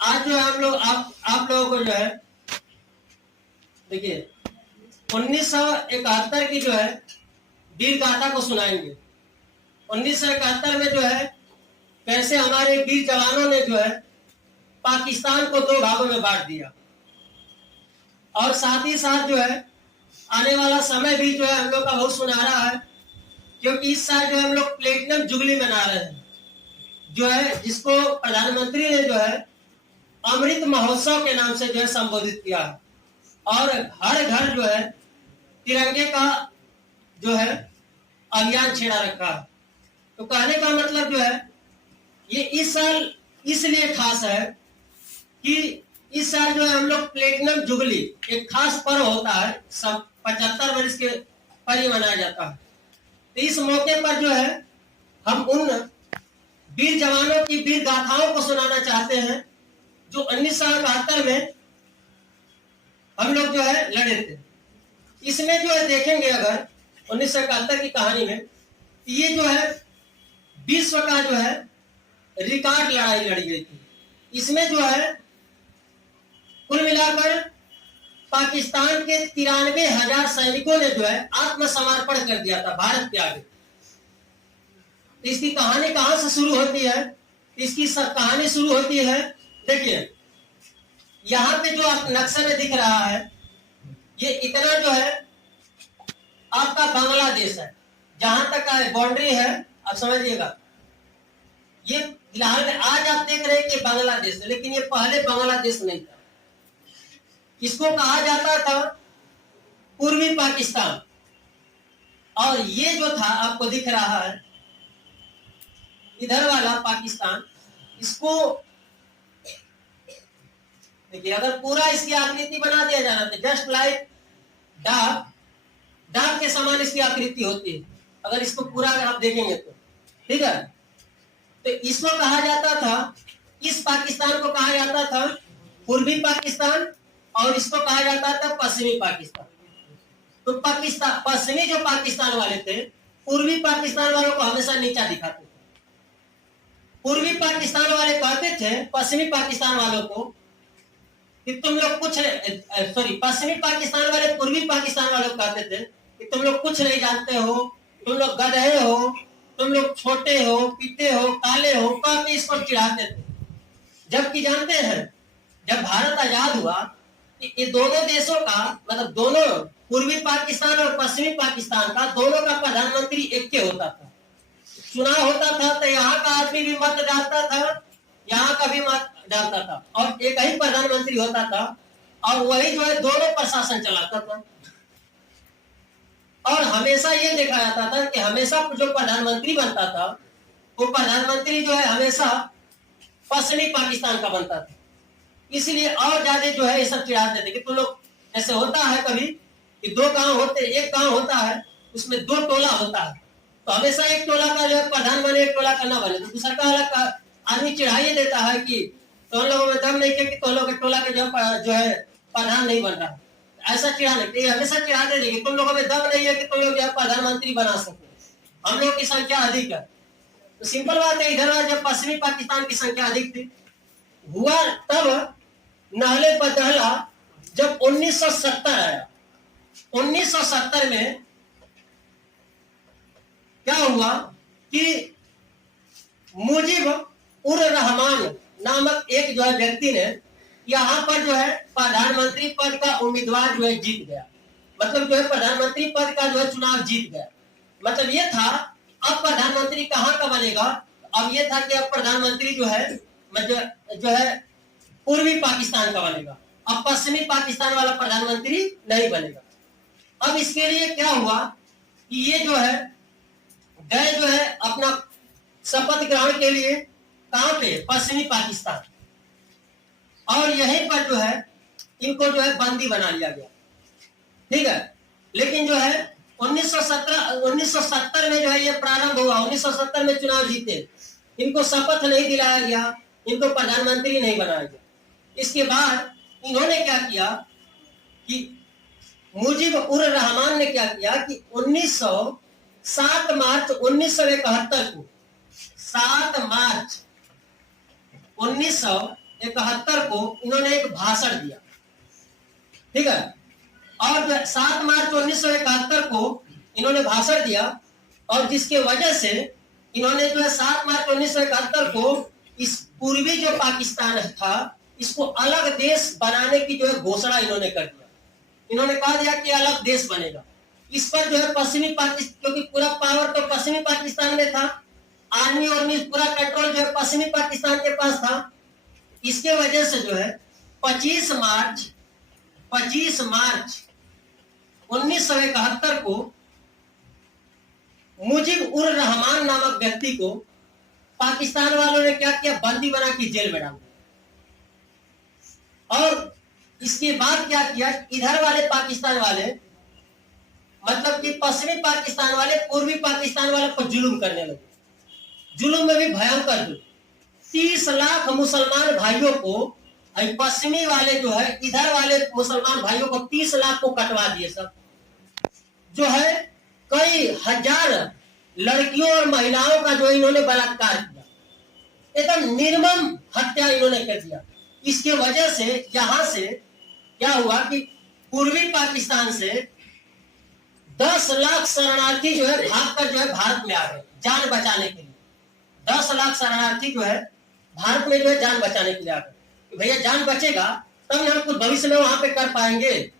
आज जो है हम लोग आप लोगों को जो है देखिए 1971 की जो है वीर गाथा को सुनाएंगे। 1971 में जो है कैसे हमारे वीर जवानों ने जो है पाकिस्तान को 2 भागों में बांट दिया, और साथ ही साथ जो है आने वाला समय भी जो है हम लोग का बहुत सुनहरा है, क्योंकि इस साल जो है हम लोग प्लेटिनम जुबली मना रहे हैं, जो है जिसको प्रधानमंत्री ने जो है अमृत महोत्सव के नाम से जो है संबोधित किया है, और हर घर जो है तिरंगे का जो है अभियान छेड़ा रखा है। तो कहने का मतलब जो है ये इस साल इसलिए खास है कि इस साल जो है हम लोग प्लेटिनम जुबली एक खास पर्व होता है, सब 75 वर्ष के पर ही मनाया जाता है। तो इस मौके पर जो है हम उन वीर जवानों की वीर गाथाओं को सुनाना चाहते हैं जो 1971 में हम लोग जो है लड़े थे। इसमें जो है देखेंगे अगर 1971 की कहानी में, ये जो है विश्व का जो है रिकॉर्ड लड़ाई लड़ी गई थी। इसमें जो है कुल मिलाकर पाकिस्तान के 93,000 सैनिकों ने जो है आत्मसमर्पण कर दिया था भारत के आगे। इसकी कहानी कहां से शुरू होती है? इसकी सब कहानी शुरू होती है, देखिए यहाँ पे जो आप नक्शे में दिख रहा है, ये इतना जो है आपका बांग्लादेश है, जहां तक बाउंड्री है आप समझिएगा। ये फिलहाल में आज आप देख रहे हैं कि बांग्लादेश है, लेकिन ये पहले बांग्लादेश नहीं था। इसको कहा जाता था पूर्वी पाकिस्तान, और ये जो था आपको दिख रहा है इधर वाला पाकिस्तान, इसको देखिए अगर पूरा इसकी आकृति बना दिया जाना तो जस्ट लाइक डाक के समान इसकी आकृति होती है, अगर इसको पूरा अगर आप देखेंगे तो, ठीक है। तो इसको कहा जाता था, इस पाकिस्तान को कहा जाता था पूर्वी पाकिस्तान, और इसको कहा जाता था पश्चिमी पाकिस्तान। तो पाकिस्तान पश्चिमी जो पाकिस्तान वाले थे पूर्वी पाकिस्तान वालों को हमेशा नीचा दिखाते थे। पूर्वी पाकिस्तान वाले कहते थे पश्चिमी पाकिस्तान वालों को कि तुम लोग कुछ पश्चिमी पाकिस्तान वाले पूर्वी पाकिस्तान वालों को कहते थे कि तुम लोग कुछ नहीं जानते हो, तुम लोग गधे हो, तुम लोग छोटे हो, पीते हो, काले हो, काफी इसको चिढ़ाते थे। जबकि जानते हैं जब भारत आजाद हुआ ये दोनों देशों का मतलब दोनों पूर्वी पाकिस्तान और पश्चिमी पाकिस्तान का दोनों का प्रधानमंत्री एक के होता था। चुनाव होता था तो यहाँ का आदमी भी मत डालता था, यहाँ का भी मत डालता था, और एक ही प्रधानमंत्री होता था, और वही जो है दोनों प्रशासन चलाता था। और हमेशा ये देखा जाता था कि हमेशा जो प्रधानमंत्री बनता था वो प्रधानमंत्री जो है हमेशा पश्चिमी पाकिस्तान का बनता था। इसलिए और ज्यादा जो है ये सब चिढ़ाते थे कि तुम लोग, ऐसे होता है कभी कि 2 गांव होते, एक गांव होता है उसमें 2 टोला होता है, तो हमेशा एक टोला का जो है प्रधान बने, एक टोला का ना बने, तो दूसरा का अलग आदमी चिढ़ाइए देता है कि तो लोगों में दम नहीं कि तो लोग टोला के जो है प्रधान नहीं बन रहा। ऐसा चिढ़ाने हमेशा चिढ़ाते थे कि तुम लोगों में दम नहीं है कि तुम लोग जो है प्रधानमंत्री बना सको, हम लोग की संख्या अधिक है। तो सिंपल बात है, इधर जब पश्चिमी पाकिस्तान की संख्या अधिक थी, हुआ तब नहले पर दहला जब 1970 आया। 1970 में क्या हुआ कि मुजीब उर रहमान नामक एक जो है व्यक्ति ने यहाँ पर जो है प्रधानमंत्री पद का उम्मीदवार जो है जीत गया, मतलब जो है प्रधानमंत्री पद का जो है चुनाव जीत गया। मतलब ये था अब प्रधानमंत्री कहाँ का बनेगा, अब ये था कि अब प्रधानमंत्री जो है मतलब जो है पूर्वी पाकिस्तान का बनेगा, अब पश्चिमी पाकिस्तान वाला प्रधानमंत्री नहीं बनेगा। अब इसके लिए क्या हुआ कि ये जो है गए जो है अपना शपथ ग्रहण के लिए कहां पे, पश्चिमी पाकिस्तान, और यहीं पर जो है इनको जो है बंदी बना लिया गया, ठीक है। लेकिन जो है 1970 में जो है ये प्रारंभ हुआ, 1970 में चुनाव जीते, इनको शपथ नहीं दिलाया गया, इनको प्रधानमंत्री नहीं बनाया गया। इसके बाद इन्होंने क्या किया कि मुजीब उर रहमान ने क्या किया कि 7 मार्च 1971 को 7 मार्च 1971 1971 को इन्होंने एक भाषण दिया, ठीक है। और 7 मार्च 1971 को इन्होंने भाषण दिया, और जिसके वजह से इन्होंने जो है 7 मार्च 1971 को इस पूर्वी जो पाकिस्तान था इसको अलग देश बनाने की जो है घोषणा इन्होंने कर दिया। इन्होंने कहा दिया कि अलग देश बनेगा। इस पर जो है पश्चिमी पाकिस्तान, क्योंकि पूरा पावर तो पश्चिमी पाकिस्तान में था, आर्मी और पूरा कंट्रोल जो है पश्चिमी पाकिस्तान के पास था। इसके वजह से जो है 25 मार्च 1971 को मुजीब उर रहमान नामक व्यक्ति को पाकिस्तान वालों ने क्या किया, बंदी बना के जेल में डाल दिया। और इसके बाद क्या किया, इधर वाले पाकिस्तान वाले, मतलब कि पश्चिमी पाकिस्तान वाले पूर्वी पाकिस्तान वाले पर जुल्म करने लगे। जुल्म में भी भयंकर जुल्म। 30 लाख मुसलमान भाइयों को, पश्चिमी वाले जो है इधर वाले मुसलमान भाइयों को 30 लाख को कटवा दिए सब। जो है कई हजार लड़कियों और महिलाओं का जो इन्होंने बलात्कार किया, एकदम निर्मम हत्या इन्होंने कर दिया। इसके वजह से यहां से क्या हुआ कि पूर्वी पाकिस्तान से 10 लाख शरणार्थी जो है भागकर जो है भारत में आ गए जान बचाने के लिए। 10 लाख शरणार्थी जो है भारत में जो है जान बचाने के लिए आ गए। भैया जान बचेगा तब हम कुछ भविष्य में वहां पे कर पाएंगे।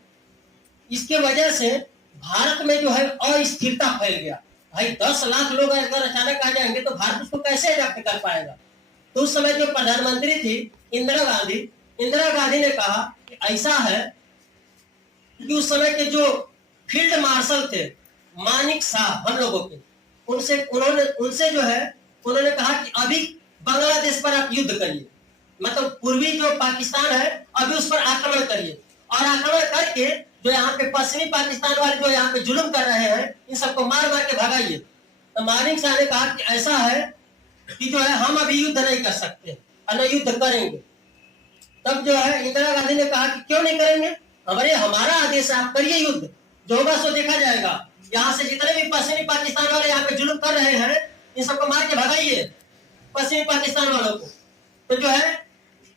इसके वजह से भारत में जो है अस्थिरता फैल गया। भाई 10 लाख लोग अगर अचानक आ जाएंगे तो भारत उसको कैसे अडॉप्ट कर पाएगा। तो उस समय जो प्रधानमंत्री थी इंदिरा गांधी ने कहा कि ऐसा है कि उस समय के जो फील्ड मार्शल थे मानिक शाह हम लोगों के, उनसे जो है उन्होंने कहा कि अभी बांग्लादेश पर आप युद्ध करिए, मतलब पूर्वी जो पाकिस्तान है अभी उस पर आक्रमण करिए, और आक्रमण करके जो यहाँ पे पश्चिमी पाकिस्तान वाले जो यहाँ पे जुल्म कर रहे हैं इन सबको मार मार के भगाइए। तो मानिक शाह ने कहा कि ऐसा है कि जो है हम अभी युद्ध नहीं कर सकते और न युद्ध करेंगे। तब जो है इंदिरा गांधी ने कहा कि क्यों नहीं करेंगे, हमारा आदेश है, आप करिए युद्ध, जो होगा सो देखा जाएगा। यहाँ से जितने भी पश्चिमी पाकिस्तान वाले यहाँ पे जुल्म कर रहे हैं इन सबको मार के भगाइए पश्चिमी पाकिस्तान वालों को। तो जो है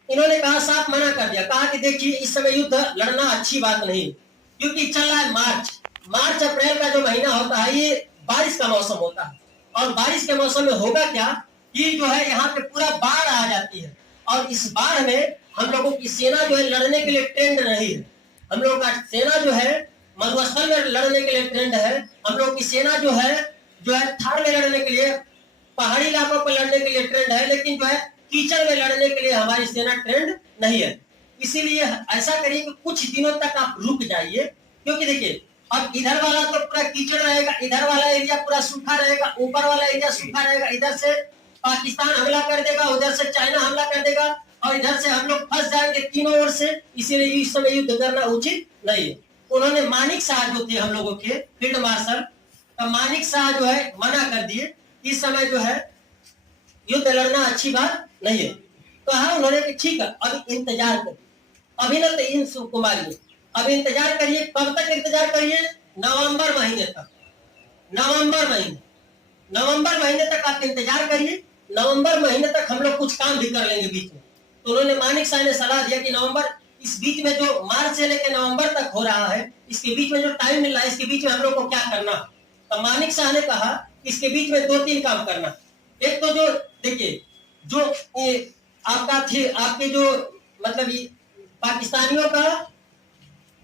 इन्होंने कहा, साफ मना कर दिया, कहा कि देखिए इस समय युद्ध लड़ना अच्छी बात नहीं, क्योंकि चल रहा है मार्च अप्रैल का जो महीना होता है ये बारिश का मौसम होता है, और बारिश के मौसम में होगा क्या कि जो है यहाँ पे पूरा बाढ़ आ जाती है, और इस बाढ़ में हम लोगों की सेना जो है लड़ने के लिए ट्रेंड नहीं है। हम लोगों का सेना जो है मरुस्थल में लड़ने के लिए ट्रेंड है, हम लोग की सेना जो है थार में लड़ने के लिए, पहाड़ी इलाकों पर लड़ने के लिए ट्रेंड है, लेकिन जो है कीचड़ में लड़ने के लिए हमारी सेना ट्रेंड नहीं है। इसीलिए ऐसा करिए कि कुछ दिनों तक आप रुक जाइए, क्योंकि देखिए अब इधर वाला तो पूरा कीचड़ रहेगा, इधर वाला एरिया पूरा सूखा रहेगा, ऊपर वाला एरिया सूखा रहेगा, इधर से पाकिस्तान हमला कर देगा, उधर से चाइना हमला कर देगा, और इधर से हम लोग फंस जाएंगे तीनों ओर से। इसीलिए इस समय युद्ध करना उचित नहीं है। उन्होंने मानिक शाह जो थे हम लोगों के फील्ड मार्शल, तो मानिक शाह जो है मना कर दिए, इस समय जो है युद्ध लड़ना अच्छी बात नहीं है। कहा उन्होंने कि ठीक है अभी इंतजार करिए, अभी न तो इन कुमारी अब इंतजार करिए। कब तक इंतजार करिए, नवंबर महीने तक। नवंबर महीने तक आप इंतजार करिए, नवंबर महीने तक हम लोग कुछ काम भी कर लेंगे बीच में। तो उन्होंने मानिक शाह ने सलाह दिया कि नवंबर, इस बीच में जो मार्च से लेकर नवंबर तक हो रहा है, इसके बीच में जो टाइम मिल रहा है, इसके बीच में हम लोग को क्या करना। तो मानिक शाह ने कहा इसके बीच में 2-3 काम करना। एक तो जो देखिए जो आपके जो मतलब पाकिस्तानियों का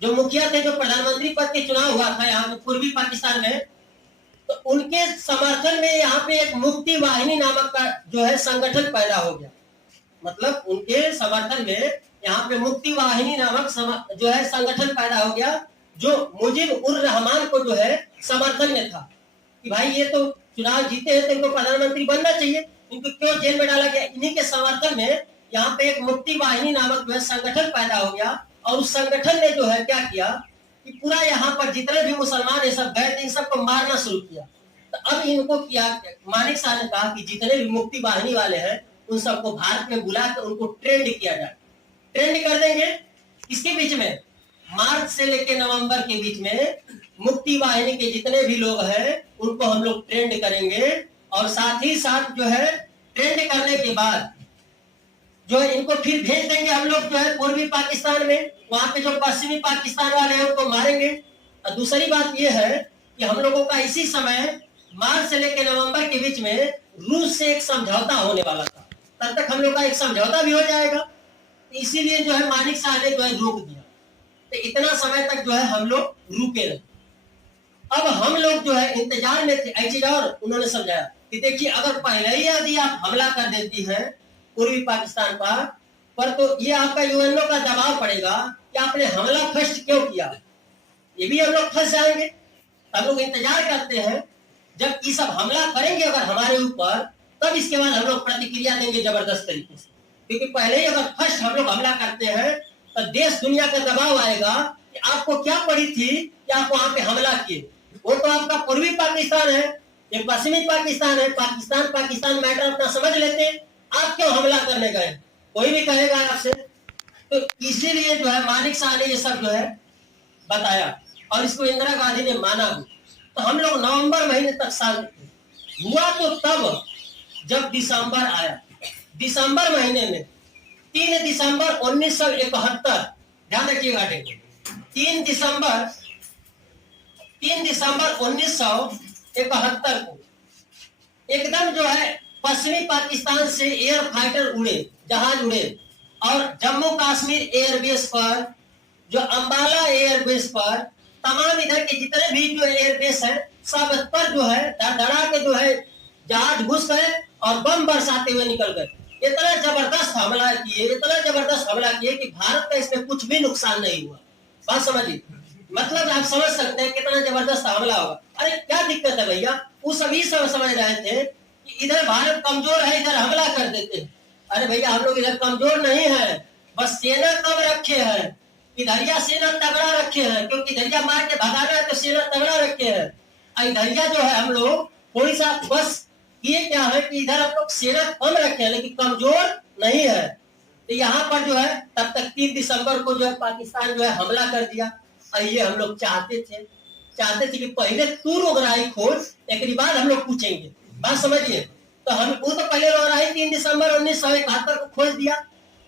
जो मुखिया थे, जो प्रधानमंत्री पद के चुनाव हुआ था यहाँ पूर्वी पाकिस्तान में, तो उनके समर्थन में यहाँ पे एक मुक्ति वाहिनी नामक का जो है संगठन पैदा हो गया। मतलब उनके समर्थन में यहाँ पे मुक्ति वाहिनी नामक जो है संगठन पैदा हो गया, जो मुजीब उर रहमान को जो है समर्थन में था कि भाई ये तो चुनाव जीते हैं तो इनको प्रधानमंत्री बनना चाहिए, इनको क्यों जेल में डाला गया। इन्हीं के समर्थन में यहाँ पे एक मुक्ति वाहिनी नामक जो है संगठन पैदा हो गया, और उस संगठन ने जो है क्या किया कि पूरा यहाँ पर जितने भी मुसलमान ये सब गए थे इन सबको मारना शुरू किया। तो अब इनको किया, मानिक शाह ने कहा कि जितने भी मुक्ति वाहिनी वाले हैं उन सबको भारत में बुलाकर उनको ट्रेंड किया जाए। ट्रेंड कर देंगे इसके बीच में, मार्च से लेकर नवंबर के बीच में मुक्ति वाहिनी के जितने भी लोग हैं उनको हम लोग ट्रेंड करेंगे, और साथ ही साथ जो है ट्रेंड करने के बाद जो है इनको फिर भेज देंगे हम लोग जो है पूर्वी पाकिस्तान में, वहां पे जो पश्चिमी पाकिस्तान वाले हैं उनको मारेंगे। और दूसरी बात यह है कि हम लोगों का इसी समय मार्च से लेकर नवंबर के बीच में रूस से एक समझौता होने वाला था, तब तक हम लोग का एक समझौता भी हो जाएगा, इसीलिए जो है मानिक शाह ने जो है रोक दिया। तो इतना समय तक जो है हम लोग रुके रहे। अब हम लोग जो है इंतजार में थे। एक चीज और उन्होंने समझाया कि देखिए, अगर पहले ही यदि आप हमला कर देती हैं पूर्वी पाकिस्तान पर तो ये आपका यूएनओ का दबाव पड़ेगा कि आपने हमला फर्स्ट क्यों किया, ये भी हम लोग फंस जाएंगे। हम लोग इंतजार करते हैं जब ये सब हमला करेंगे अगर हमारे ऊपर, तब इसके बाद हम लोग प्रतिक्रिया देंगे जबरदस्त तरीके से। क्योंकि पहले ही अगर फर्स्ट हम लोग हमला करते हैं तो देश दुनिया का दबाव आएगा कि आपको क्या पड़ी थी कि आप वहां पे हमला किए। वो तो आपका पूर्वी पाकिस्तान है, ये पश्चिमी पाकिस्तान है। पाकिस्तान मैटर अपना समझ लेते हैं, आप क्यों हमला करने गए, कोई भी कहेगा आपसे। तो इसीलिए जो है मानिक शाह ने ये सब जो है बताया और इसको इंदिरा गांधी ने माना भी। तो हम लोग नवंबर महीने तक शांत हुआ। तो तब जब दिसंबर आया, दिसंबर महीने में 3 दिसंबर 1971, ध्यान रखिएगा, 3 दिसंबर 1971 को एकदम जो है पश्चिमी पाकिस्तान से एयर फाइटर उड़े, जहाज उड़े और जम्मू कश्मीर एयरबेस पर, जो अंबाला एयरबेस पर, तमाम इधर के जितने भी जो एयरबेस है सब पर जो है धड़ा के जो है जहाज घुस गए और बम बरसाते हुए निकल गए। इतना जबरदस्त हमला किए कि भारत का इसमें कुछ भी नुकसान नहीं हुआ। बात समझिए, मतलब आप समझ सकते हैं कितना जबरदस्त हमला होगा। अरे क्या दिक्कत है भैया, वो सभी समझ रहे थे कि इधर भारत कमजोर है, इधर हमला कर देते हैं। अरे भैया, हम लोग इधर कमजोर नहीं है, बस सेना कम रखे हैं, इधरिया सेना तगड़ा रखे हैं, क्योंकि इधरिया मार के भगाना है तो सेना तगड़ा रखे हैं। इधरिया जो है हम लोग थोड़ी सा बस ये क्या है कि इधर हम लोग सेना कम रखे हैं लेकिन कमजोर नहीं है। तो यहाँ पर जो है तब तक 3 दिसंबर को जो है पाकिस्तान जो है हमला कर दिया। और ये हम लोग चाहते थे कि पहले तू रोगराई खोज, एक बाद हम लोग पूछेंगे। बात समझिए, तो हम वो तो पहले रोगराई 3 दिसंबर 1971 को खोज दिया।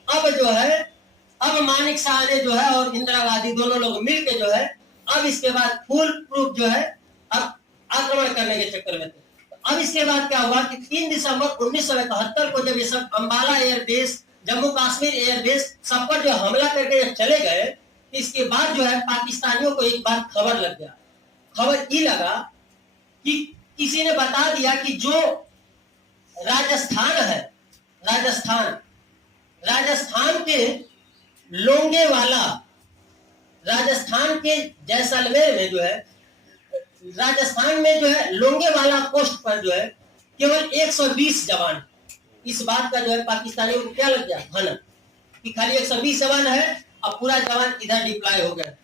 अब जो है अब मानिक शाह ने जो है और इंदिरा गांधी दोनों लोग मिलके जो है अब इसके बाद फुल प्रूफ जो है अब आक्रमण करने के चक्कर में थे। अब इसके बाद क्या हुआ कि 3 दिसंबर 1971 को जब ये सब अंबाला एयरबेस, जम्मू कश्मीर एयरबेस सब पर जो हमला करके जब चले गए, इसके बाद जो है पाकिस्तानियों को एक बात खबर लग गया। खबर ये लगा कि किसी ने बता दिया कि जो राजस्थान है, राजस्थान के लोंगेवाला, राजस्थान के जैसलमेर में जो है, राजस्थान में जो है लोंगेवाला पोस्ट पर जो है केवल 120 जवान। इस बात का जो है पाकिस्तानियों को क्या लग गया, भनक कि खाली 120 जवान है, अब पूरा जवान इधर डिप्लॉय हो गया।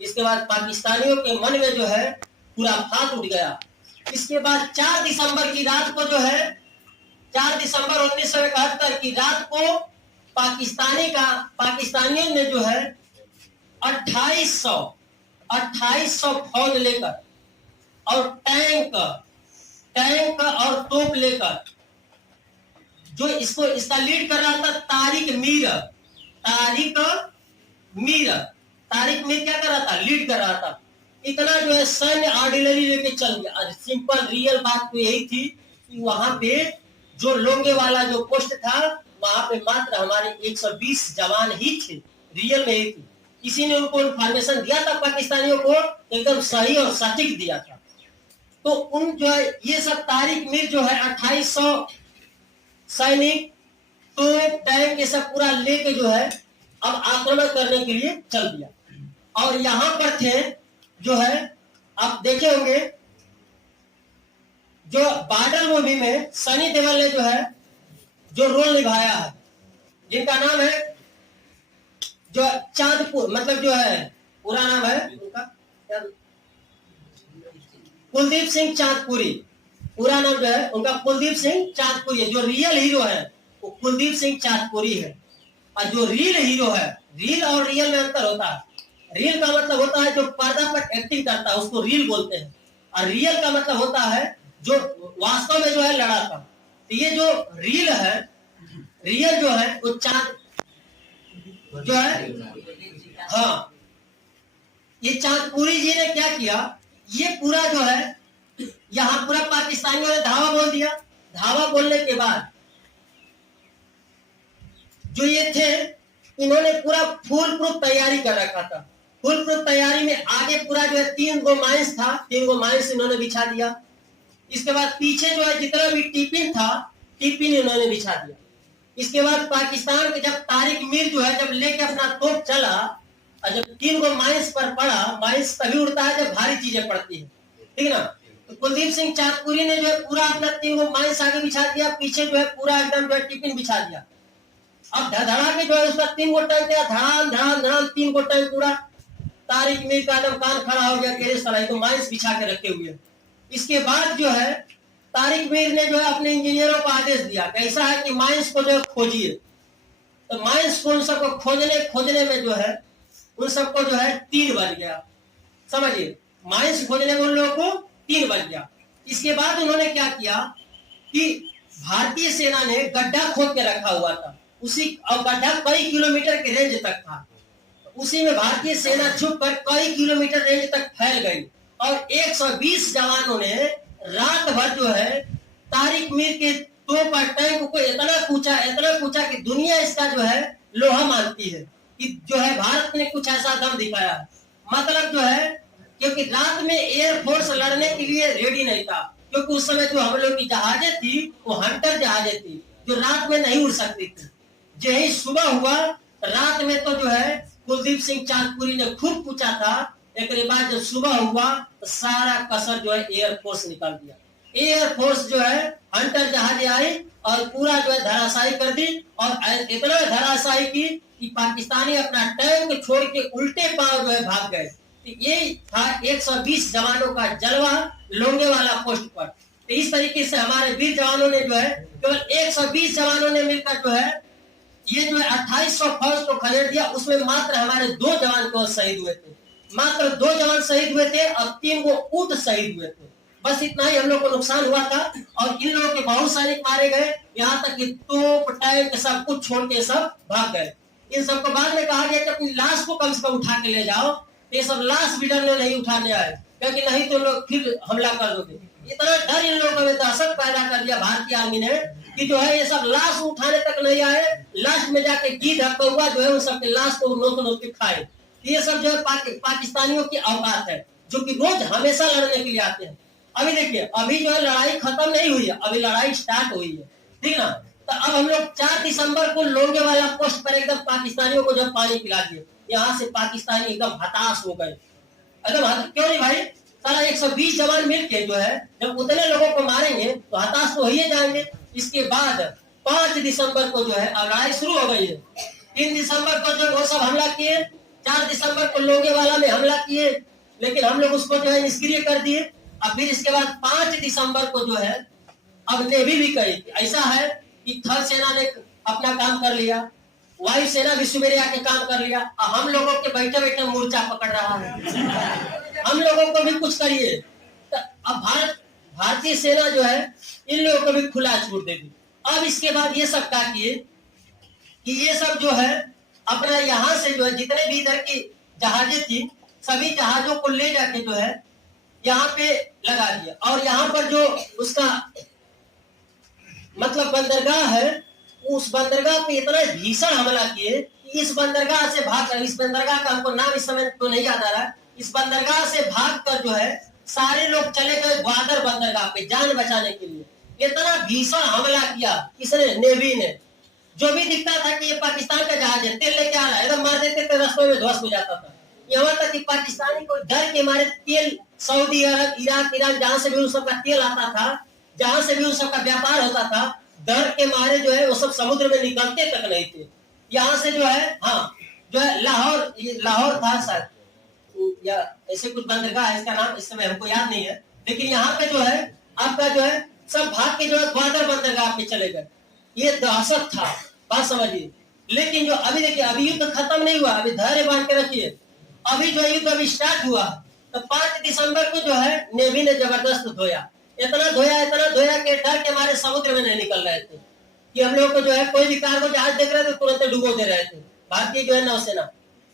इसके बाद पाकिस्तानियों के मन में जो है पूरा फात उठ गया। इसके बाद 4 दिसंबर की रात को जो है 4 दिसंबर 1971 की रात को पाकिस्तानियों ने जो है 2800 फौज लेकर और टैंक और तोप लेकर, जो इसका लीड कर रहा था तारिक मीर क्या कर रहा था, लीड कर रहा था। इतना जो है सैन्य आर्टिलरी लेके चल गया। सिंपल रियल बात तो यही थी कि वहां पे जो लोंगेवाला जो पोस्ट था वहां पे मात्र हमारे 120 जवान ही थे, रियल में ही थे। किसी ने उनको इन्फॉर्मेशन दिया था पाकिस्तानियों को, एकदम सही और सटीक दिया था। तो उन जो है ये सब तारिक मीर जो है 2800 सैनिक तो टैंक ये सब पूरा लेके जो है अब आक्रमण करने के लिए चल दिया। और यहां पर थे जो है आप देखे होंगे जो बॉर्डर मूवी में सनी देओल ने जो है जो रोल निभाया है, जिनका नाम है जो चांदपुर, मतलब जो है पूरा नाम है उनका कुलदीप सिंह चांदपुरी। पूरा नाम जो है उनका कुलदीप सिंह चांदपुरी है। जो रियल हीरो है वो कुलदीप सिंह चांदपुरी है। और जो रियल हीरो है, रियल और रियल में अंतर होता है। रियल का मतलब होता है जो पर्दा पर एक्टिंग करता है, उसको रियल बोलते हैं। और रियल का मतलब होता है जो वास्तव में जो है लड़ा था। तो ये जो रियल है, रियल जो है वो चांद जो है, हाँ, ये चांदपुरी जी ने क्या किया, ये पूरा जो है यहाँ पूरा पाकिस्तानियों ने धावा बोल दिया। धावा बोलने के बाद जो ये थे, इन्होंने पूरा फुल प्रूफ तैयारी कर रखा था। फुल प्रूफ तैयारी में आगे पूरा जो है 3 गो माइंस था, 3 गो माइंस इन्होंने बिछा दिया। इसके बाद पीछे जो है जितना भी टिफिन था, टिफिन इन्होंने बिछा दिया। इसके बाद पाकिस्तान के जब तारिक मीर जो है जब लेके अपना तोप चला, और जब 3 गो माइंस पर पड़ा, माइंस तभी उड़ता है जब भारी चीजें पड़ती है, ठीक ना। तो कुलदीप सिंह चांदपुरी ने जो है पूरा अपना 3 गो माइंस आगे बिछा दिया, पीछे जो है पूरा एकदम जो है टिफिन बिछा दिया। अब धड़धड़ा के जो है उसका 3 गो टैंक किया, धड़ाम धड़ाम धड़ाम 3 गो टैंक पूरा। तारिक मीर का एकदम कान खड़ा हो गया कि साला तो माइंस बिछा के रखे हुए। इसके बाद जो है तारिक मीर ने जो है अपने इंजीनियरों को आदेश दिया कि ऐसा है कि माइंस को जो है खोजिए। तो माइंस को उन सबको खोजने में जो है उन सबको जो है 3 बज गया, समझिए, माइंस खोजने में उन लोगों को 3 बज गया। इसके बाद उन्होंने क्या किया कि भारतीय सेना ने गड्ढा खोद के रखा हुआ था, उसी और गड्ढा कई किलोमीटर के रेंज तक था। उसी में भारतीय सेना छुप कर कई किलोमीटर रेंज तक फैल गई और 120 जवानों ने रात भर जो है तारिक मीर के तोप और टैंक को इतना कूचा कि दुनिया इसका जो है लोहा मानती है कि जो है भारत ने कुछ ऐसा दम दिखाया। मतलब जो है क्योंकि रात में एयरफोर्स लड़ने के लिए रेडी नहीं था, क्योंकि उस समय जो हम लोग की जहाजें थी वो हंटर जहाजें थी जो रात में नहीं उड़ सकती थी। यही सुबह हुआ, रात में तो जो है कुलदीप सिंह चांदपुरी ने खूब पूछा था। एक बाद जब सुबह हुआ तो सारा कसर जो है एयरफोर्स निकाल दिया। एयरफोर्स जो है हंटर जहाज आई और पूरा जो है धराशायी कर दी, और इतना धराशायी की कि पाकिस्तानी अपना टैंक छोड़ के उल्टे पांव जो है भाग गए। तो ये था 120 जवानों का जलवा लोंगे वाला पोस्ट पर। तो इस तरीके से हमारे वीर जवानों ने जो है केवल 120 जवानों ने मिलकर जो है ये जो है 2800 फौज को खदेड़ दिया। उसमें मात्र हमारे 2 जवान को शहीद हुए थे, मात्र 2 जवान शहीद हुए थे और 3 को ऊंट शहीद हुए थे। बस इतना ही हम लोग को नुकसान हुआ था और इन लोगों के बहुत सैनिक मारे गए, यहाँ तक कि तोप टैंक सब कुछ छोड़ के सब भाग गए। इन सबको बाद में कहा गया कि अपनी लाश को कम से कम उठा के ले जाओ। ये सब लाश भी डरने नहीं उठाने आए, क्योंकि नहीं तो लोग फिर हमला कर दोगे। इतना डर इन लोगों में दहशत पैदा कर दिया भारतीय आर्मी ने कि जो है ये सब लाश उठाने तक नहीं आए। लास्ट में जाके गीध हुआ जो है उन सबके लाश को नोच के खाए। ये सब जो है पाकिस्तानियों की औकात है, जो कि रोज हमेशा लड़ने के लिए आते हैं। अभी देखिए, अभी जो है लड़ाई खत्म नहीं हुई है, अभी लड़ाई स्टार्ट हुई है, ठीक ना। तो अब हम लोग 4 दिसंबर को लोंगे वाला पोस्ट पर एकदम पाकिस्तानियों को जब पानी पिला दिए, यहाँ से पाकिस्तानी एकदम हताश हो गए। एकदम क्यों नहीं भाई, सारा 120 जवान मिलके जो है जब उतने लोगों को मारेंगे तो हताश तो हो ही जाएंगे। इसके बाद 5 दिसंबर को जो है लड़ाई शुरू हो गई है। 3 दिसंबर को जो वो सब हमला किए, 4 दिसंबर को लोंगे वाला में हमला किए, लेकिन हम लोग उसको जो है निष्क्रिय कर दिए। अब फिर इसके बाद 5 दिसंबर को जो है अब नेवी भी करी। ऐसा है कि थल सेना ने अपना काम कर लिया, वायु सेना भी सुबेरे आके काम कर लिया, और हम लोगों के बैठे बैठे मोर्चा पकड़ रहा है। हम लोगों को भी कुछ करिए। तो अब भारतीय सेना जो है इन लोगों को भी खुला छूट देगी। अब इसके बाद ये सब क्या किए कि ये सब जो है अपना यहाँ से जो है जितने भी इधर की जहाजें थी सभी जहाजों को ले जाके जो है यहाँ पे लगा दिया। और यहाँ पर जो उसका मतलब बंदरगाह है, उस बंदरगाह पे इतना भीषण हमला किए कि इस बंदरगाह से भागकर, इस बंदरगाह का हमको नाम इस समय तो नहीं याद आ रहा, इस बंदरगाह से भागकर जो है सारे लोग चले गए ग्वादर बंदरगाह पे जान बचाने के लिए। इतना भीषण हमला किया इसने, नेवी ने। जो भी दिखता था कि ये पाकिस्तान का जहाज है, तेल लेके आ रहा है, एकदम मार देते थे, रस्तों में ध्वस्त हो जाता था। यहाँ तक कि पाकिस्तानी को डर के मारे तेल सऊदी अरब, इराक, ईरान जहां से भी उन सबका तेल आता था, जहां से भी उन सबका व्यापार होता था, डर के मारे जो है वो सब समुद्र में निकलते तक नहीं थे। यहाँ से जो है जो है लाहौर था सर, या ऐसे कुछ बंदरगाह है, इसका नाम इस समय हमको याद नहीं है, लेकिन यहाँ पे जो है आपका जो है सब भाग के जो है ग्वादर बंदरगाह पे चले गए। ये दहशत था, बात समझिए। लेकिन जो अभी देखिए, अभी युद्ध खत्म नहीं हुआ, अभी धैर्य बांध के रखिए। अभी जो युद्ध अभी स्टार्ट हुआ तो 5 दिसंबर को जो है नेवी ने जबरदस्त धोया, इतना धोया कि डर के मारे समुद्र में नहीं निकल रहे थे। कि हम लोग को जो है कोई भी कार्गो जहाज देख रहे थे तुरंत डुबो दे रहे थे भारतीय जो है नौसेना।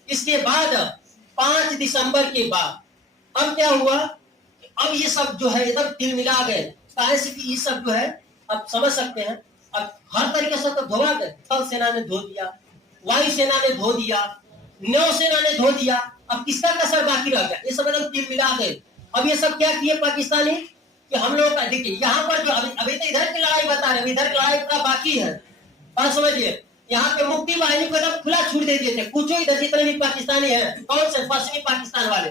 इसके बाद 5 दिसंबर के बाद अब क्या हुआ, अब ये सब जो है एकदम तिलमिला गए। काहे से कि ये सब जो है अब समझ सकते हैं, अब हर तरीके से तो धोवा गए। थल सेना ने धो दिया, वायु सेना ने धो दिया, नौसेना ने धो दिया, अब किसका कसर बाकी रह गया? ये सब एकदम तिलमिला गए। अब ये सब क्या किए पाकिस्तानी कि हम लोग का देखिए यहाँ पर जो अभी तो इधर की लड़ाई बता रहे, इधर की लड़ाई का बाकी है। बात समझिए, यहाँ पे मुक्ति वाहिनी को एकदम खुला छूट दे दिए थे। पूछो इधर जितने भी पाकिस्तानी हैं, कौन से पश्चिमी पाकिस्तान वाले,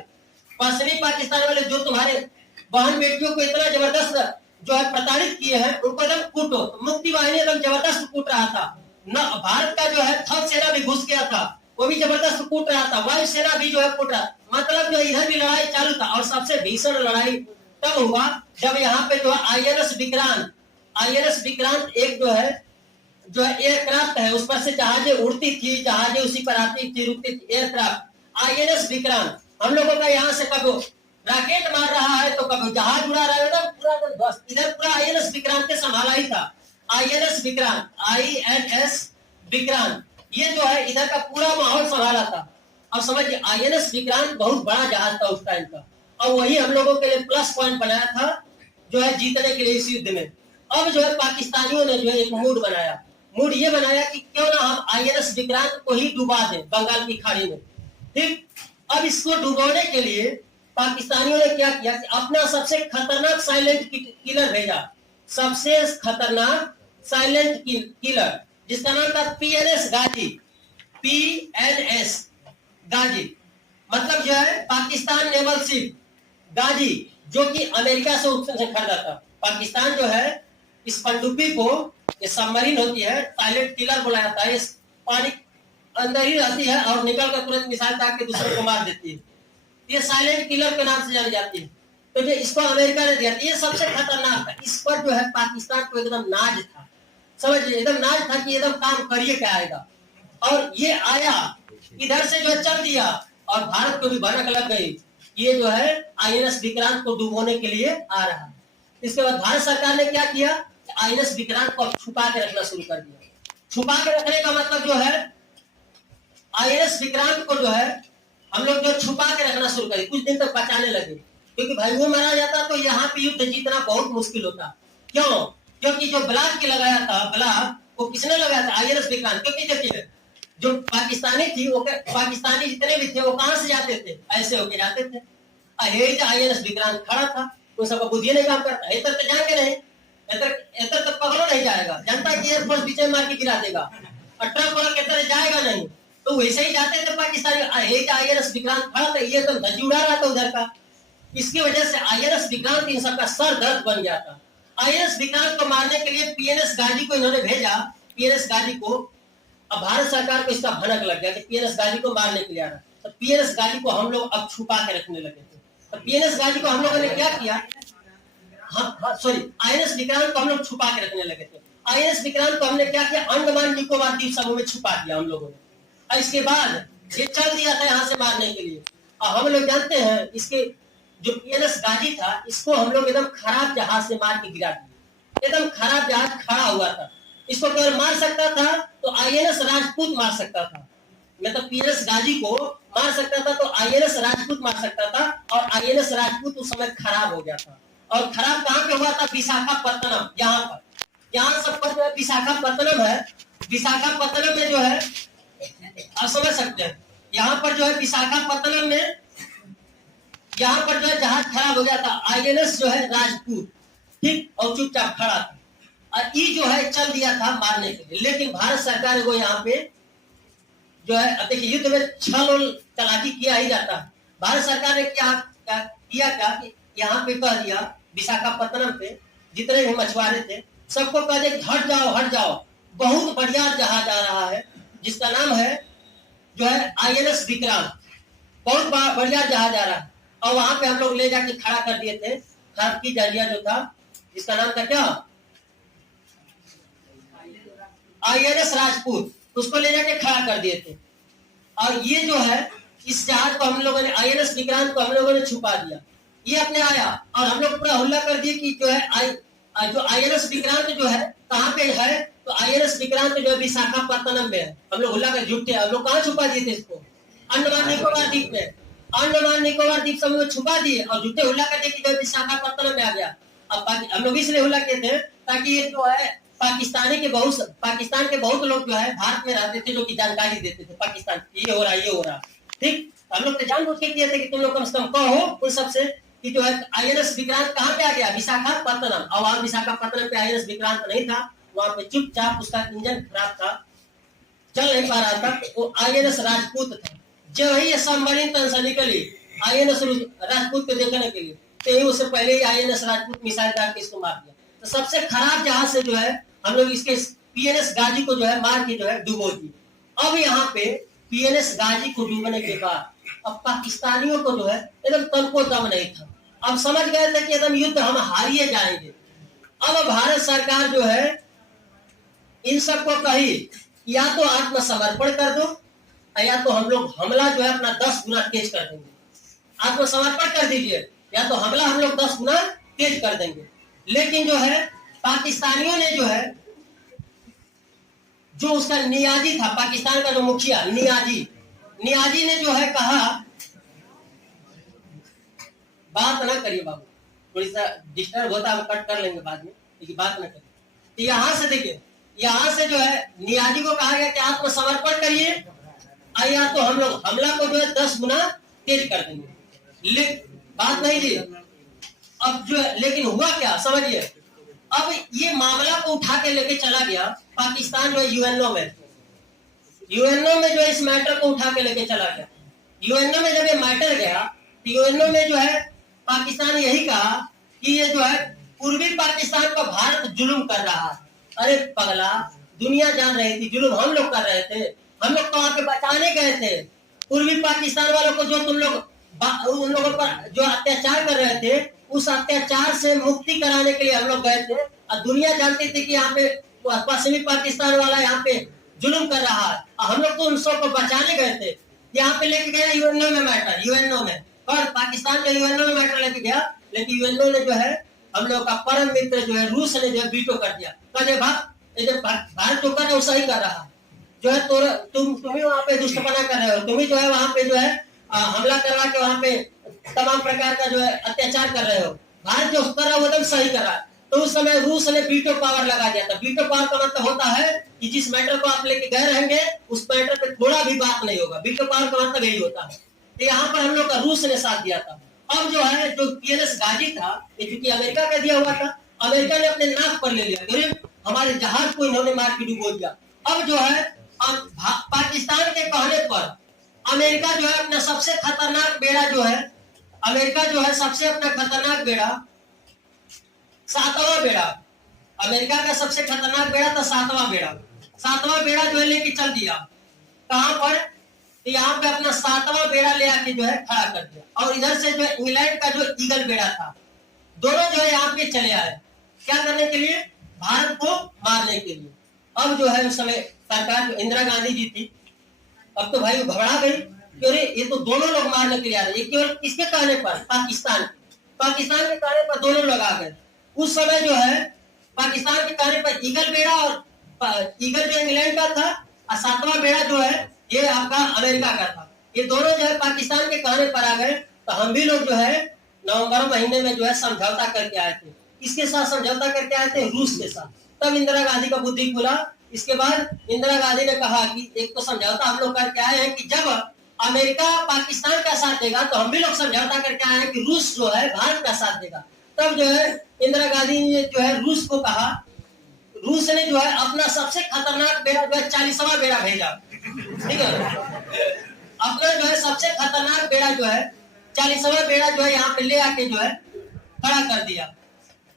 पश्चिमी पाकिस्तान वाले जो तुम्हारे बहन बेटियों को इतना जबरदस्त जो है प्रताड़ित किए हैं, उनको एकदम कूटो। मुक्ति वाहिनी एकदम जबरदस्त कूट रहा था। न भारत का जो है थल सेना भी घुस गया था, वो भी जबरदस्त कूट रहा था, वायु सेना भी जो है कूट रहा, मतलब जो इधर भी लड़ाई चालू था। और सबसे भीषण लड़ाई तब हुआ जब यहाँ पे जो है आईएनएस विक्रांत एक जो है एयरक्राफ्ट है, उस पर से जहाजें उड़ती थी, जहाजें उसी पर आती थी, रुकती थी, एयरक्राफ्ट आईएनएस विक्रांत। हम लोगों का यहाँ से कभी रॉकेट मार रहा है तो कभी जहाज उड़ा रहा है ना, पूरा इधर पूरा आईएनएस विक्रांत के संभाला ही था। आईएनएस विक्रांत ये जो है इधर का पूरा माहौल संभाला था। अब समझिए आईएनएस विक्रांत बहुत बड़ा जहाज था उस टाइम का, और वही हम लोगों के लिए प्लस पॉइंट बनाया था जो है जीतने के लिए इस युद्ध में। अब जो है पाकिस्तानियों ने जो है एक मूड ये बनाया कि क्यों ना हम आईएनएस विक्रांत को ही डुबा दें बंगाल की खाड़ी में। ठीक, अब इसको डुबाने के लिए पाकिस्तानियों ने क्या किया कि अपना सबसे खतरनाक साइलेंट किलर भेजा, सबसे खतरनाक साइलेंट किलर, जिसका नाम था पीएनएस गाजी, मतलब जो है पाकिस्तान नेवल शिप गाजी, जो कि अमेरिका से खरीदा था। पाकिस्तान जो है इस पनडुब्बी को, ये सबमरीन होती है, साइलेंट किलर बुलाया था। इस पानी अंदर ही रहती है और निकल कर तुरंत मिसाइल दाग के दूसरे को मार देती है। ये साइलेंट किलर के नाम से जानी जाती है। तो जो इसको अमेरिका ने दिया, ये सबसे खतरनाक था। इस पर जो है पाकिस्तान को एकदम नाज था, समझिए एकदम नाज था कि एकदम काम करिए क्या आएगा। और ये आया इधर से जो है चल दिया, और भारत को भी भनक लग गई, ये जो है आईएनएस विक्रांत को डुबोने के लिए आ रहा है। इसके बाद भारत सरकार ने क्या किया, आईएनएस विक्रांत को छुपा के रखना शुरू कर दिया। छुपा के रखने का मतलब जो है आईएनएस विक्रांत को जो है हम लोग जो छुपा के रखना शुरू करें, कुछ दिन तक बचाने लगे, क्योंकि भाई वो मारा जाता तो यहाँ पे युद्ध जीतना बहुत मुश्किल होता। क्यों? क्योंकि जो ब्लाक के लगाया था, ब्लाक वो किसने लगाया था? आईएनएस विक्रांत। क्योंकि देखिए जो पाकिस्तानी थी, वो पाकिस्तानी जितने भी थे वो कहां से जाते थे? ऐसे होके जाते थे। आईएनएस विक्रांत खड़ा था, तो सबका बुद्धि नहीं काम करता। इधर तो जाएंगे नहीं, इधर तो पकड़ो नहीं जाएगा, जनता की एयरफोर्स पीछे मार के गिरा देगा, और ट्रक वाला कहता जाएगा नहीं, तो वैसे ही जाते थे पाकिस्तानी। आईएनएस विक्रांत खड़ा था, ये तो धज्जी उड़ा रहा था उधर का। इसकी वजह से आईएनएस विक्रांत इन सबका सर दर्द बन गया था। आईएनएस विक्रांत को मारने के लिए पीएनएस गाजी को इन्होंने भेजा, पीएनएस गाजी को। अब भारत सरकार को इसका भनक लग गया कि पीएनएस गाजी को मारने के लिए आ रहा, तो पीएनएस गाजी को हम लोग अब छुपा के रखने लगे थे। तो पीएनएस गाजी को हम लोगों ने क्या किया, आईएनएस विक्रांत को हम लोग छुपा के रखने लगे थे। आईएनएस विक्रांत को हमने क्या किया, अंडमान निकोबार द्वीप समूह में छुपा दिया हम लोगों ने। और इसके बाद ये चल दिया था यहाँ से मारने के लिए। और हम लोग जानते हैं इसके जो पीएनएस गाजी था, इसको हम लोग एकदम खराब जहाज से मार के गिरा दिया। एकदम खराब जहाज खड़ा हुआ था, इसको केवल मार सकता था तो आईएनएस राजपूत मार सकता था। मतलब पीएनएस गाजी को मार सकता था तो आईएनएस राजपूत मार सकता था, और आईएनएस राजपूत उस समय खराब हो गया था। और खराब कहाँ पे हुआ था? विशाखापत्तनम, यहाँ सब पर जो है विशाखापत्तनम है। विशाखापत्तनम में जो है आप समझ सकते हैं, यहाँ पर जो है विशाखापत्तनम में यहाँ पर जो है जहाज खराब हो गया था, आईएनएस जो है राजपूत, ठीक, और चुपचाप खड़ा था। और ये जो है चल दिया था मारने के लिए। लेकिन भारत सरकार को यहाँ पे जो है, अब देखिए युद्ध में छल और चालाकी किया ही जाता है। भारत सरकार ने क्या किया कि यहाँ पे कह दिया, विशाखापत्तनम पे जितने भी मछुआरे थे सबको कह दिया हट जाओ, बहुत बढ़िया जहाज आ रहा है जिसका नाम है जो है आईएनएस विक्रांत, बहुत बढ़िया जहाज आ रहा है। और वहां पे हम लोग ले जाके खड़ा कर दिए थे खाकी जरिया जो था, जिसका नाम था क्या, आईएनएस राजपूत, उसको ले जाके खड़ा कर दिए थे। और ये जो है इस जहाज को हम लोगों ने, आईएनएस विक्रांत को हम लोगों ने छुपा दिया। ये अपने आया और हम लोग पूरा हल्ला कर दिए कि जो है जो आईएनएस विक्रांत जो है कहाँ पे है, तो INS विक्रांत जो है विशाखापत्तनम में है। हम लोग हुल्ला का झूठे, हम लोग कहाँ छुपा दिए थे इसको? अंडमान निकोबार द्वीप में, अंडमान निकोबार द्वीप समूह में छुपा दिए और झूठे हुल्ला करके कि जो विशाखापत्तनम में आ गया। अब हम लोग इसलिए हुल्ला किए थे ताकि ये जो है पाकिस्तान के बहुत लोग जो है भारत में रहते थे, जो की जानकारी देते थे पाकिस्तान ये हो रहा। ठीक, हम लोग जानबूझ के किए थे कि तुम लोग कम से कम कहो उन सबसे कि जो है INS विक्रांत कहाँ पे आ गया? विशाखापत्तनम। और वहां विशाखापत्तनम पे INS विक्रांत नहीं था, वहां पे चुपचाप उसका इंजन खराब था, चल नहीं पा रहा था। वो INS राजपूत था। जो ही ये सबमरीन तन से निकली INS राजपूत को देखने के लिए, तो ही उससे पहले ही INS राजपूत मिसाइल दाग के इसको मार दिया। तो सबसे खराब जहाज से जो है हम लोग इसके PNS गाजी को जो है मार के जो है डुबो दी। अब यहाँ पे PNS गाजी को डूबने के बाद अब पाकिस्तानियों को जो है एकदम तन को दम नहीं था। अब समझ गए थे कि एकदम युद्ध हम हारिए जाएंगे। अब भारत सरकार जो है इन सबको कही या तो आत्मसमर्पण कर दो या तो हम लोग हमला जो है अपना 10 गुना तेज कर देंगे। आत्मसमर्पण कर दीजिए या तो हमला हम लोग 10 गुना तेज कर देंगे। लेकिन जो है पाकिस्तानियों ने जो है, जो उसका नियाजी था, पाकिस्तान का जो मुखिया नियाजी ने जो है कहा, बात ना करिए बाबू, थोड़ी सा डिस्टर्ब होता है, हम कट कर लेंगे बाद में, लेकिन बात ना करिए। तो यहाँ से देखिए, यहाँ से जो है नियाजी को कहा गया कि आत्मसमर्पण करिए या तो हम लोग हमला को जो है 10 गुना तेज कर देंगे। बात नहीं जी। अब जो है लेकिन हुआ क्या समझिए, अब ये मामला को उठा के लेके चला गया पाकिस्तान जो है यूएनओ में जो है इस मैटर को उठा के लेके चला गया। यूएनओ में जब ये मैटर गया तो यूएनओ में जो है पाकिस्तान यही कहा कि ये जो है पूर्वी पाकिस्तान पर भारत जुल्म कर रहा है। अरे पगला, दुनिया जान रही थी जुल्म हम लोग कर रहे थे। हम लोग तो वहां पे बचाने गए थे पूर्वी पाकिस्तान वालों को, जो तुम लोग उन लोगों पर जो अत्याचार कर रहे थे उस अत्याचार से मुक्ति कराने के लिए हम लोग गए थे। और दुनिया जानती थी कि यहाँ पे पश्चिमी पाकिस्तान वाला यहाँ पे जुल्म कर रहा है और हम लोग तो उन सबको बचाने गए थे। यहाँ पे लेके गया यूएनओ में मैटर, यूएनओ में और पाकिस्तान का यूएनओ में मैटर लेके गया। लेकिन यूएनओ ने जो है हम लोग का परम मित्र जो है रूस ने जो है वीटो कर दिया। कहे भारत जो कर रहा है सही कर रहा है, जो है तुम ही वहाँ पे दुष्टपना कर रहे हो, तुम ही जो है वहाँ पे जो है हमला करवा के वहाँ पे तमाम प्रकार का जो है अत्याचार कर रहे हो। भारत जो कर रहा है वो एकदम सही कर रहा है। तो उस समय रूस ने वीटो पावर लगा दिया था। वीटो पावर का मतलब होता है कि जिस मैटर को आप लेके गए रहेंगे उस मैटर पे थोड़ा भी बात नहीं होगा। वीटो पावर का मतलब यही होता है। तो यहाँ पर हम लोग का रूस ने साथ दिया था। अब जो है जो PNS गाजी था ये चूंकि अमेरिका का दिया हुआ था, अमेरिका ने अपने नाक पर ले लिया, हमारे जहाज को इन्होंने मार के डुबो दिया। अब जो है पाकिस्तान के कहने पर अमेरिका जो है अपना सबसे खतरनाक बेड़ा जो है, अमेरिका जो है सबसे अपना खतरनाक बेड़ा, 7वां बेड़ा, अमेरिका का सबसे खतरनाक बेड़ा था 7वां बेड़ा। 7वां बेड़ा जो है लेके चल दिया कहां पर, तो यहाँ पे अपना 7वां बेड़ा ले आके जो है खड़ा कर दिया। और इधर से जो है इंग्लैंड का जो ईगल बेड़ा था, दोनों जो है यहाँ पे चले आए। क्या करने के लिए? भारत को मारने के लिए। अब जो है उस समय सरकार जो इंदिरा गांधी जी थी, अब तो भाई घबरा गई, अरे ये तो दोनों लोग मारने के लिए आ रहे हैं। केवल किसके कहने पर? पाकिस्तान के कहने पर दोनों लोग आ गए। उस समय जो है पाकिस्तान के कहने पर ईगल बेड़ा और ईगल जो इंग्लैंड का था और 7वां बेड़ा जो है ये आपका अमेरिका का था। ये दोनों जो है पाकिस्तान के कहने पर आ गए। तो हम भी लोग जो है नवंबर महीने में जो है समझौता करके आए थे। इसके साथ समझौता करके आए थे रूस के साथ। तब इंदिरा गांधी का बुद्धि खुला। इसके बाद इंदिरा गांधी ने कहा कि एक तो समझौता हम लोग करके आए हैं कि जब अमेरिका पाकिस्तान का साथ देगा तो हम भी लोग समझौता करके आए हैं कि रूस जो है भारत का साथ देगा। तब जो है इंदिरा गांधी ने जो है रूस को कहा, रूस ने जो है अपना सबसे खतरनाक बेड़ा जो है 40वां बेड़ा भेजा। ठीक है, अपना जो है सबसे खतरनाक बेड़ा जो है 40वां बेड़ा जो है यहाँ पे ले आके जो है खड़ा कर दिया।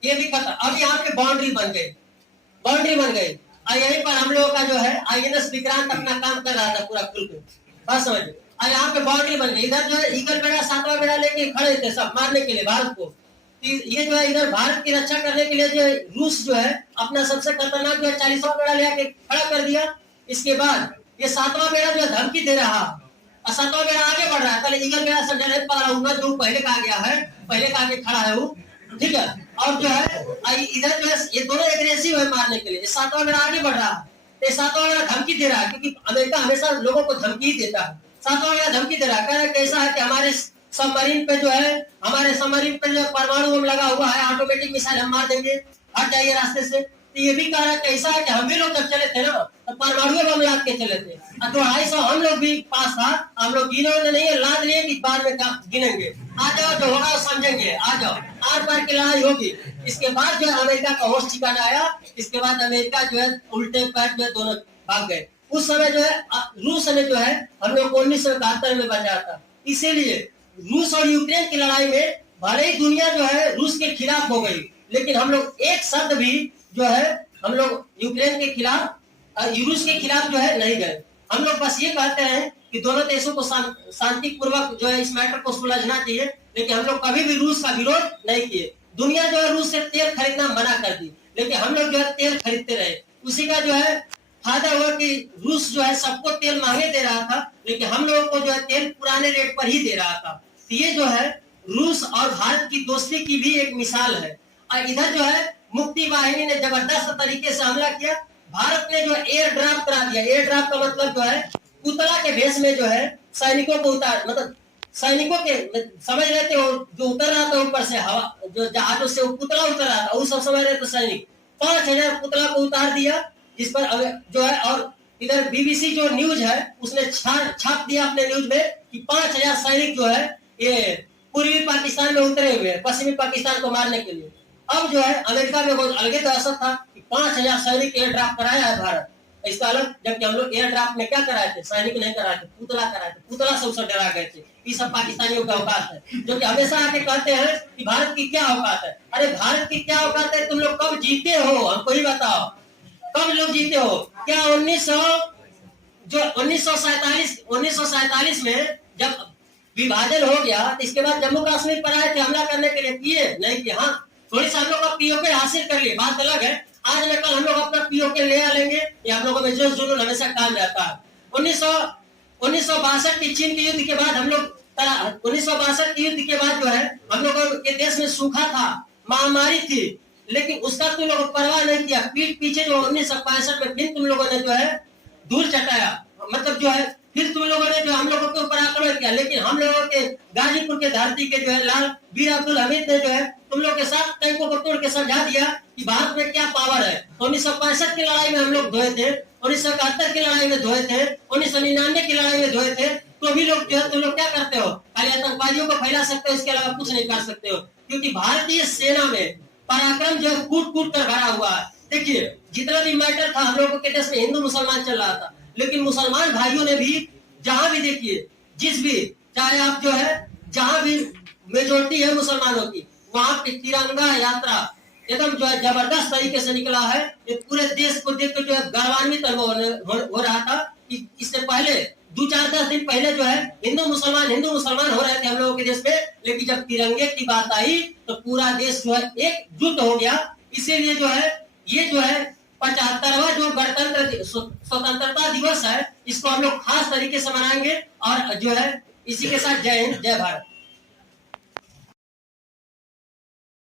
ये भी खतर। अब यहाँ पे बाउंड्री बन गई और यहीं पर हम लोगों का जो है INS विक्रांत अपना काम कर रहा था पूरा खुल के, बस समझिए। और यहाँ पे बाउंड्री बन गई। इधर जो है ईगल बेड़ा 7वां बेड़ा लेके खड़े थे सब मारने के लिए भारत को। ये जो है इधर भारत की रक्षा करने के लिए जो रूस जो है अपना सबसे खतरनाक जो है 40वां बेड़ा ले आके खड़ा कर दिया। इसके बाद ये 7वां बेड़ा जो है धमकी दे रहा और 7वां बेड़ा आगे बढ़ रहा है। पहले ईगल बेड़ा समझा पकड़ा हुआ जो पहले का आ गया है, पहले का आगे खड़ा है वो ठीक है। और जो है इधर जो है ये दोनों एग्रेसिव है मारने के लिए, ये सातवां बेड़ा आगे बढ़ रहा है, ये सातवां बेड़ा धमकी दे रहा है, क्योंकि अमेरिका हमेशा लोगों को धमकी देता है। सातवां बेड़ा धमकी दे रहा है, कह रहा है कैसा है कि हमारे सबमरीन पे जो है, हमारे सबमरीन पे जो परमाणु बम लगा हुआ है, ऑटोमेटिक मिसाइल हम मार देंगे, हट जाइए रास्ते से। तो ये भी कह रहा है कैसा है कि हम भी लोग जब चले थे ना तो परमाणु बम लाद के चले थे, 250 हम लोग भी पास था, हम लोग गिनोगे नहीं है, लाद लिए कि बाद में गिनेंगे। आ जाओ, जो होगा वो समझेंगे, आ जाओ, आर पार की लड़ाई होगी। इसके बाद जो है अमेरिका का होश ठिकाना आया, इसके बाद अमेरिका जो है उल्टे पैर जो है दोनों भाग गए। उस समय जो है रूस ने जो है हम लोग 1971 में बचा था। इसीलिए रूस और यूक्रेन की लड़ाई में भले ही दुनिया जो है रूस के खिलाफ हो गई, लेकिन हम लोग एक शब्द भी जो है हम लोग यूक्रेन के खिलाफ, रूस के खिलाफ जो है नहीं गए। हम लोग बस ये कहते हैं कि दोनों देशों को शांतिपूर्वक जो है इस मैटर को सुलझना चाहिए, लेकिन हम लोग कभी भी रूस का विरोध नहीं किए। दुनिया जो है रूस से तेल खरीदना मना कर दी, लेकिन हम लोग जो है तेल खरीदते रहे। उसी का जो है फायदा हुआ कि रूस जो है सबको तेल महंगे दे रहा था, लेकिन हम लोगों को जो है तेल पुराने रेट पर ही दे रहा था। तो ये जो है रूस और भारत की दोस्ती की भी एक मिसाल है। और इधर जो है मुक्ति वाहिनी ने जबरदस्त तरीके से हमला किया। भारत ने जो एयर ड्राफ्ट करा दिया। एयर ड्राफ्ट का मतलब जो है पुतला के भेष में जो है सैनिकों को उतार, मतलब सैनिकों के समझ रहे थे, जो उतर रहा था ऊपर से हवा, जो जहाजों से पुतला उतर रहा था, वो सब समझ रहे थे सैनिक। 5000 पुतला को उतार दिया, जिस पर जो है, और इधर बीबीसी जो न्यूज है उसने छाप दिया अपने न्यूज में कि 5000 सैनिक जो है ये पूर्वी पाकिस्तान में उतरे हुए हैं पश्चिमी पाकिस्तान को मारने के लिए। अब जो है अमेरिका में बहुत अलग दहशत था कि 5000 सैनिक एयर ड्राफ्ट कराया है भारत, इसका अलग। जबकि हम लोग एयर ड्राफ्ट में क्या कराए थे, सैनिक नहीं कराए थे, पुतला कराए थे। पुतला सबसे डरा गए थे। ये सब पाकिस्तानियों का औकात है, जो कि हमेशा आके कहते हैं कि भारत की क्या औकात है। अरे भारत की क्या औकात है, तुम लोग कब जीते हो हमको ही बताओ, कब लोग जीते हो? क्या 1947 में जब विभाजन हो गया तो इसके बाद जम्मू कश्मीर पर आए थे हमला करने के लिए, किए नहीं किए? हाँ, थोड़ी सा हम लोग का पीओके हासिल कर लिए, बात अलग है। आज न कल हम लोग अपना पीओके ले आ लेंगे, ये हम लोगों में जो जुनून हमेशा काम रहता है। 1962 की चीन के युद्ध के बाद हम लोग 1962 के युद्ध के बाद जो है हम लोगों के देश में सूखा था, महामारी थी, लेकिन उसका तुम लोगों को परवाह नहीं किया। पीठ पीछे जो 1965 में फिर तुम लोगों ने जो है धूल चटाया, मतलब जो है फिर तुम लोगों ने जो हम लोगों के ऊपर आक्रमण किया। लेकिन हम लोगों के गाजीपुर के धरती के जो है लाल वीर अब्दुल हमीद ने जो है तुम लोग के साथ टैंकों को तोड़ के समझा दिया कि भारत में क्या पावर है। 1965 की लड़ाई में हम लोग धोए थे, 1971 की लड़ाई में धोए थे, 1999 की लड़ाई में धोए थे। तो भी लोग जो है तुम लोग क्या करते हो, खाली आतंकवादियों को फैला सकते हो, इसके अलावा कुछ नहीं कर सकते हो। क्योंकि भारतीय सेना में पराक्रम जो है कूट कूट कर भरा हुआ है। देखिए जितना भी मैटर था हम लोगों के देश में हिंदू मुसलमान चल रहा था, लेकिन मुसलमान भाइयों ने भी जहां भी देखिए, जिस भी चाहे आप जो है जहां भी मेजोरिटी है मुसलमानों की, वहां पे तिरंगा यात्रा एकदम जो है जबरदस्त तरीके से निकला है। ये पूरे देश को देख कर जो है गौरवान्वित हो रहा था कि इससे पहले 2-4-10 दिन पहले जो है हिंदू मुसलमान हो रहे थे हम लोगों के देश में, लेकिन जब तिरंगे की बात आई तो पूरा देश जो है एकजुट हो गया। इसीलिए जो है ये जो है 75वां जो स्वतंत्रता दिवस है, इसको हम लोग खास तरीके से मनाएंगे। और जो है इसी के साथ जय हिंद, जय भारत।